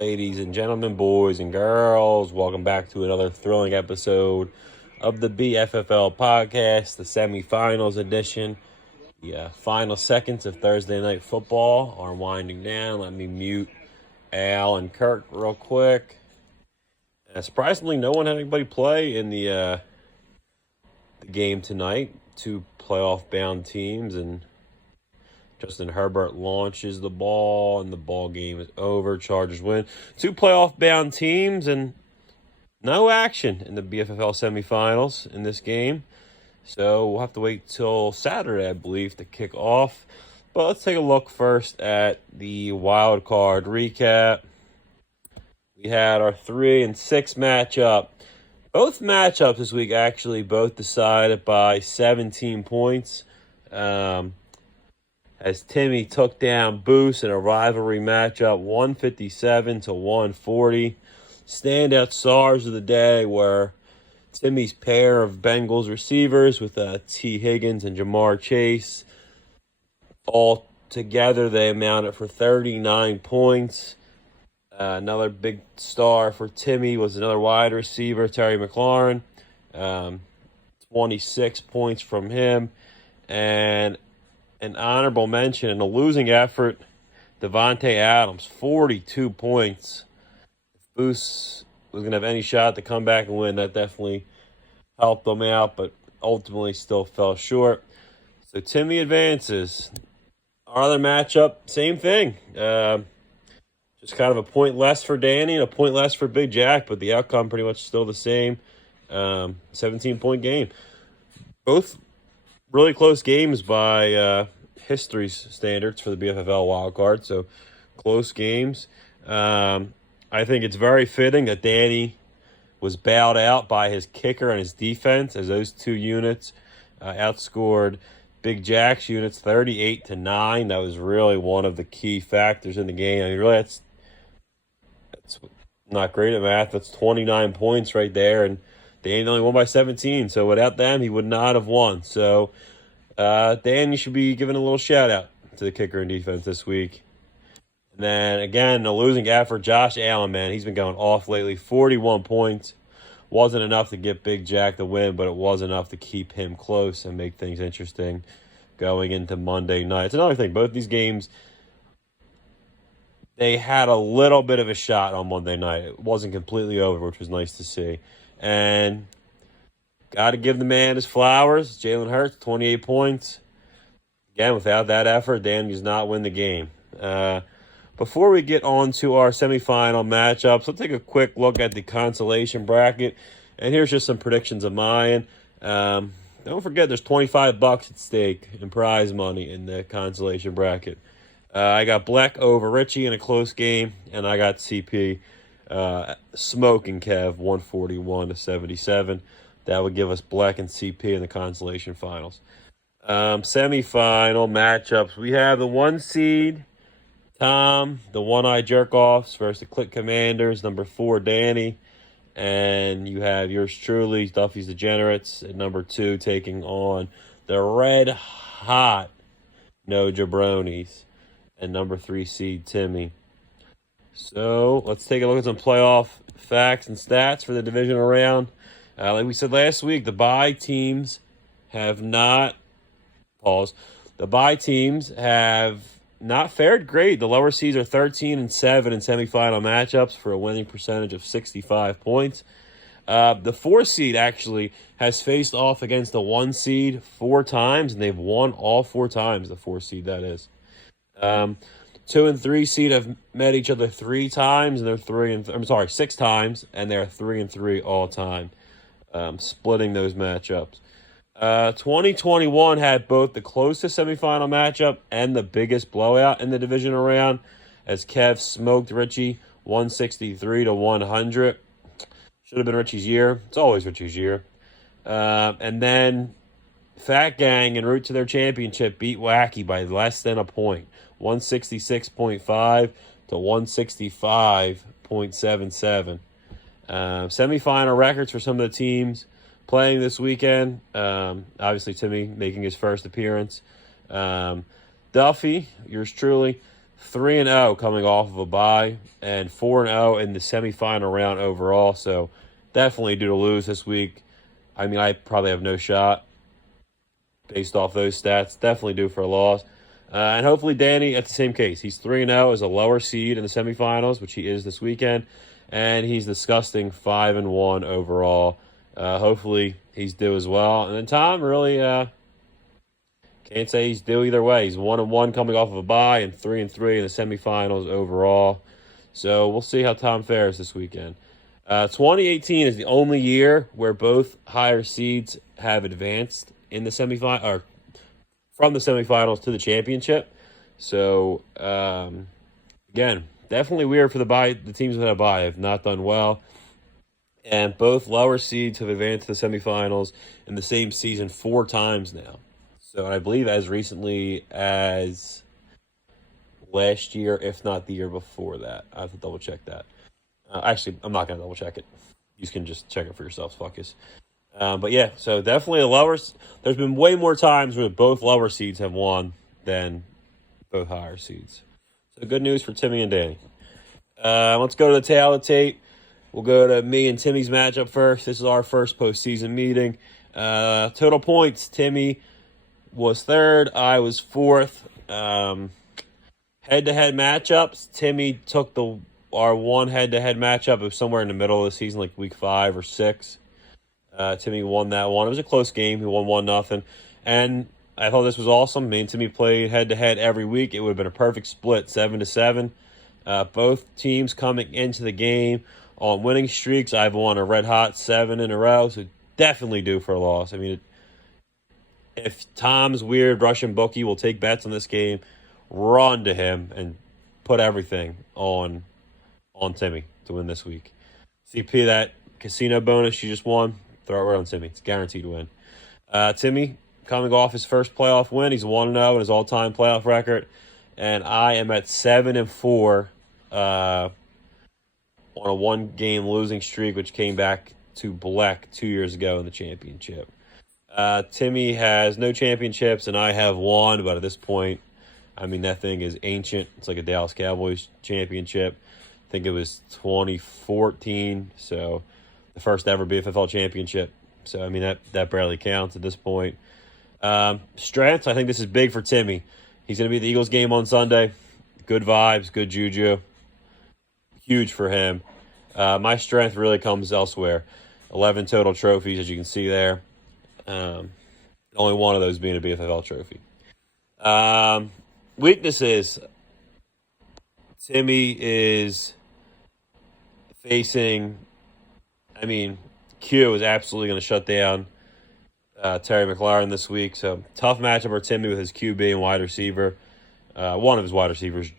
Ladies and gentlemen, boys and girls, welcome back to another thrilling episode of the BFFL podcast, the semifinals edition. The final seconds of Thursday Night Football are winding down. Let me mute Al and Kirk real quick. Surprisingly, no one had anybody play in the game tonight. Two playoff-bound teams, and Justin Herbert launches the ball, and the ball game is over. Chargers win. Two playoff-bound teams, and no action in the BFFL semifinals in this game. So we'll have to wait till Saturday, I believe, to kick off. But let's take a look first at the wild card recap. We had our 3 and 6 matchup. Both matchups this week actually both decided by 17 points. As Timmy took down Boost in a rivalry matchup, 157 to 140. Standout stars of the day were Timmy's pair of Bengals receivers with T. Higgins and Jamar Chase. All together, they amounted for 39 points. Another big star for Timmy was another wide receiver, Terry McLaurin. 26 points from him. And an honorable mention in a losing effort, Devontae Adams, 42 points. If Boost was going to have any shot to come back and win, that definitely helped them out, but ultimately still fell short. So Timmy advances. Our other matchup, same thing. Just kind of a point less for Danny and a point less for Big Jack, but the outcome pretty much still the same. 17-point game. Both really close games by history's standards for the BFFL wildcard, so close games. I think it's very fitting that Danny was bailed out by his kicker and his defense, as those two units outscored Big Jack's units 38 to 9. That was really one of the key factors in the game. I mean, really, that's not great at math. That's 29 points right there, and Danny only won by 17. So without them, he would not have won. So Dan, you should be giving a little shout out to the kicker and defense this week. And then again, a losing effort, Josh Allen, man, he's been going off lately. 41 points. Wasn't enough to get Big Jack the win, but it was enough to keep him close and make things interesting going into Monday night. It's another thing. Both these games, they had a little bit of a shot on Monday night. It wasn't completely over, which was nice to see. And got to give the man his flowers. Jalen Hurts, 28 points. Again, without that effort, Dan does not win the game. Before we get on to our semifinal matchups, let's take a quick look at the consolation bracket. And here's just some predictions of mine. Don't forget, there's $25 at stake in prize money in the consolation bracket. I got Black over Richie in a close game, and I got CP smoking Kev 141 to 77. That would give us Black and CP in the consolation finals. Semifinal matchups. We have the 1 seed, Tom, the one-eye jerk-offs versus the Click Commanders, number 4, Danny. And you have yours truly, Duffy's Degenerates, at number 2, taking on the red-hot No Jabronis and number 3 seed, Timmy. So let's take a look at some playoff facts and stats for the divisional round. Like we said last week, the bye teams have not The bye teams have not fared great. The lower seeds are 13 and 7 in semifinal matchups for a winning percentage of 65 points. The 4 seed actually has faced off against the 1 seed 4 times, and they've won all 4 times. The 4 seed, that is. 2 and 3 seed have met each other 3 times, and they're 6 times, and they're 3 and 3 all time. Splitting those matchups. 2021 had both the closest semifinal matchup and the biggest blowout in the divisional round, as Kev smoked Richie 163 to 100. Should have been Richie's year. It's always Richie's year. And then Fat Gang, en route to their championship, beat Wacky by less than a point, 166.5 to 165.77. Semifinal records for some of the teams playing this weekend. Obviously, Timmy making his first appearance. Duffy, yours truly, 3-0 coming off of a bye, and 4-0 in the semifinal round overall. So definitely due to lose this week. I mean, I probably have no shot based off those stats. Definitely due for a loss. And hopefully Danny, at the same case. He's 3-0 as a lower seed in the semifinals, which he is this weekend. And he's disgusting 5-1 overall. Hopefully he's due as well. And then Tom really can't say he's due either way. He's 1-1 coming off of a bye and 3-3 in the semifinals overall. So we'll see how Tom fares this weekend. 2018 is the only year where both higher seeds have advanced in the semifinal, or from the semifinals to the championship. So again, definitely weird for the teams that have bye have not done well. And both lower seeds have advanced to the semifinals in the same season 4 times now. So I believe as recently as last year, if not the year before that. I have to double check that. Actually, I'm not going to double check it. You can just check it for yourselves, fuckers. But yeah, so definitely there's been way more times where both lower seeds have won than both higher seeds. So good news for Timmy and Danny. Let's go to the tail of the tape. We'll go to me and Timmy's matchup first. This is our first postseason meeting. Total points, Timmy was 3rd. I was 4th. Head-to-head matchups, Timmy took our one head-to-head matchup. It was somewhere in the middle of the season, like week 5 or 6. Timmy won that one. It was a close game. He won 1-0. And I thought this was awesome. Me and Timmy played head-to-head every week. It would have been a perfect split, 7-7. Both teams coming into the game on winning streaks. I've won a red-hot 7 in a row, so definitely due for a loss. I mean, if Tom's weird Russian bookie will take bets on this game, run to him and put everything on Timmy to win this week. CP, that casino bonus you just won, throw it right on Timmy. It's guaranteed to win. Timmy, coming off his first playoff win, he's 1-0 in his all-time playoff record, and I am at 7-4 on a 1-game losing streak, which came back to Black 2 years ago in the championship. Timmy has no championships, and I have one, but at this point, I mean, that thing is ancient. It's like a Dallas Cowboys championship. I think it was 2014, so the first ever BFFL championship. So, I mean, that barely counts at this point. Strengths, I think this is big for Timmy. He's going to be at the Eagles game on Sunday. Good vibes, good juju. Huge for him. My strength really comes elsewhere. 11 total trophies, as you can see there. Only one of those being a BFFL trophy. Weaknesses. Timmy is facing, I mean, Q is absolutely going to shut down Terry McLaurin this week. So tough matchup for Timmy with his QB and wide receiver. One of his wide receivers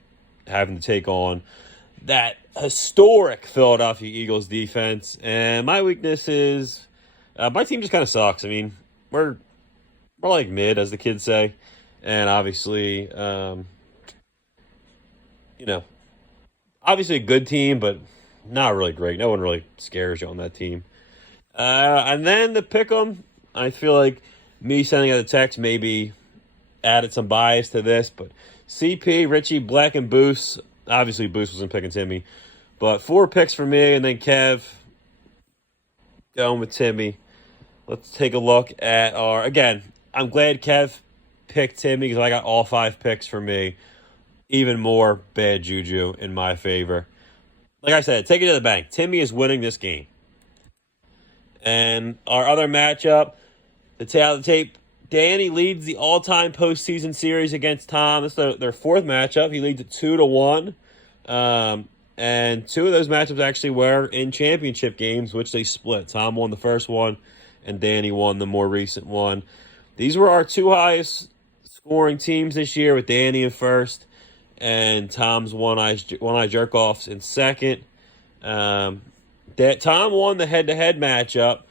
having to take on that historic Philadelphia Eagles defense. And my weakness is my team just kind of sucks. I mean, we're like mid, as the kids say. And obviously, obviously a good team, but not really great. No one really scares you on that team. And then the pick'em, I feel like me sending out a text maybe added some bias to this, but CP, Richie, Black, and Boos. Obviously, Boos wasn't picking Timmy, but 4 picks for me, and then Kev going with Timmy. Let's take a look at again, I'm glad Kev picked Timmy because I got all 5 picks for me. Even more bad juju in my favor. Like I said, take it to the bank. Timmy is winning this game. And our other matchup, the tail of the tape, Danny leads the all-time postseason series against Tom. This is their 4th matchup. He leads it 2-1. And 2 of those matchups actually were in championship games, which they split. Tom won the first one, and Danny won the more recent one. These were our 2 highest scoring teams this year, with Danny in first and Tom's one-eye jerk-offs in second. Tom won the head-to-head matchup,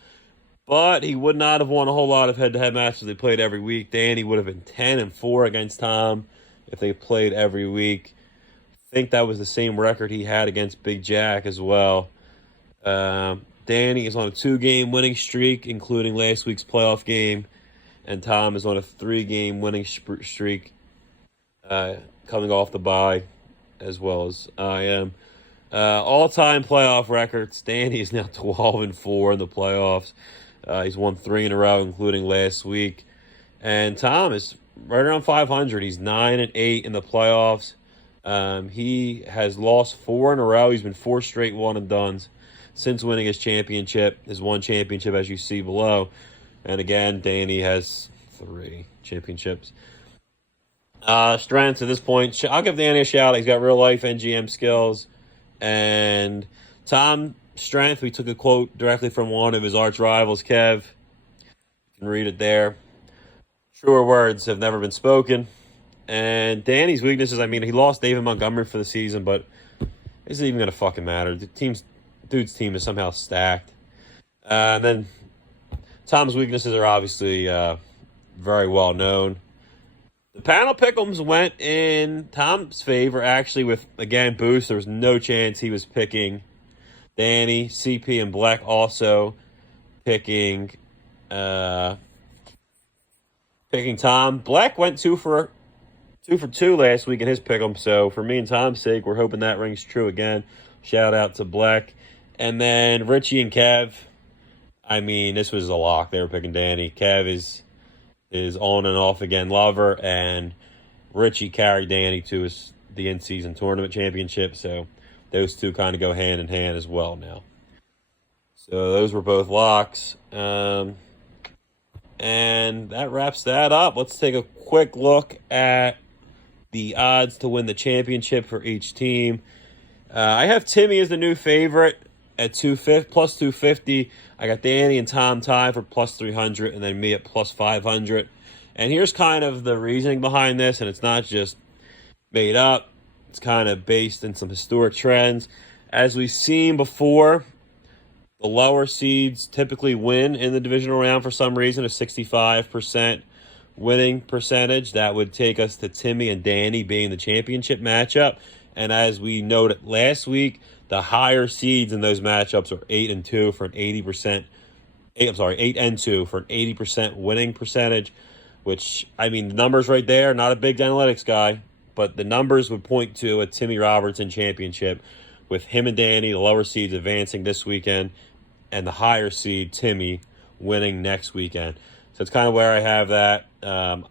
but he would not have won a whole lot of head-to-head matches they played every week. Danny would have been 10-4 against Tom if they played every week. I think that was the same record he had against Big Jack as well. Danny is on a 2-game winning streak, including last week's playoff game, and Tom is on a 3-game winning streak coming off the bye. as well as I am. All-time playoff records. Danny is now 12-4 in the playoffs. He's won 3 in a row, including last week. And Tom is right around 500. He's 9-8 in the playoffs. He has lost 4 in a row. He's been 4 straight one and dones since winning his championship. His one championship, as you see below. And again, Danny has 3 championships. Strengths at this point, I'll give Danny a shout. He's got real life NGM skills. And Tom, strength, we took a quote directly from one of his arch rivals, Kev. You can read it there. Truer words have never been spoken. And Danny's weaknesses, I mean, he lost David Montgomery for the season, but it isn't even going to fucking matter. Dude's team is somehow stacked. And then Tom's weaknesses are obviously very well known. The panel pick'ems went in Tom's favor, actually, with, again, Boost. There was no chance he was picking Danny. CP and Black also picking Tom. Black went 2 for 2 last week in his pick'em, so for me and Tom's sake, we're hoping that rings true again. Shout out to Black. And then Richie and Kev, I mean, this was a lock. They were picking Danny. Kev is on and off again lover, and Richie carried Danny to the in-season tournament championship, so those two kind of go hand in hand as well now. So those were both locks. And that wraps that up. Let's take a quick look at the odds to win the championship for each team. I have Timmy as the new favorite at plus 250. I got Danny and Tom tied for plus 300, and then me at plus 500. And here's kind of the reasoning behind this, and it's not just made up. It's kind of based in some historic trends. As we've seen before, the lower seeds typically win in the divisional round for some reason, a 65% winning percentage. That would take us to Timmy and Danny being the championship matchup. And as we noted last week, the higher seeds in those matchups are 8-2 for an 80%. 8-2 for an 80% winning percentage, which, I mean, the numbers right there, not a big analytics guy, but the numbers would point to a Timmy Robertson championship with him and Danny, the lower seeds, advancing this weekend, and the higher seed, Timmy, winning next weekend. So it's kind of where I have that.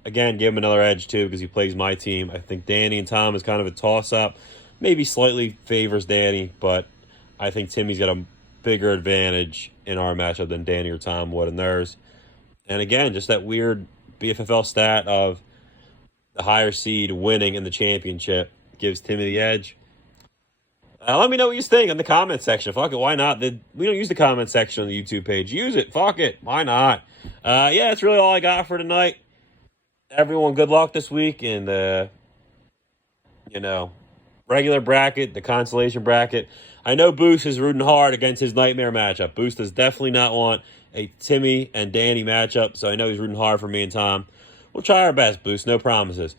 Again, give him another edge, too, because he plays my team. I think Danny and Tom is kind of a toss-up. Maybe slightly favors Danny, but I think Timmy's got a bigger advantage in our matchup than Danny or Tom would in theirs. And again, just that weird BFFL stat of the higher seed winning in the championship gives Timmy the edge. Let me know what you think in the comment section. Fuck it, why not? We don't use the comment section on the YouTube page. Use it. Fuck it. Why not? Yeah, that's really all I got for tonight. Everyone, good luck this week in the, regular bracket, the consolation bracket. I know Boost is rooting hard against his nightmare matchup. Boost does definitely not want a Timmy and Danny matchup, so I know he's rooting hard for me and Tom. We'll try our best, Boost. No promises.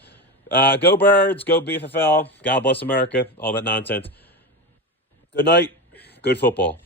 Go Birds, go BFFL, God bless America, all that nonsense. Good night, good football.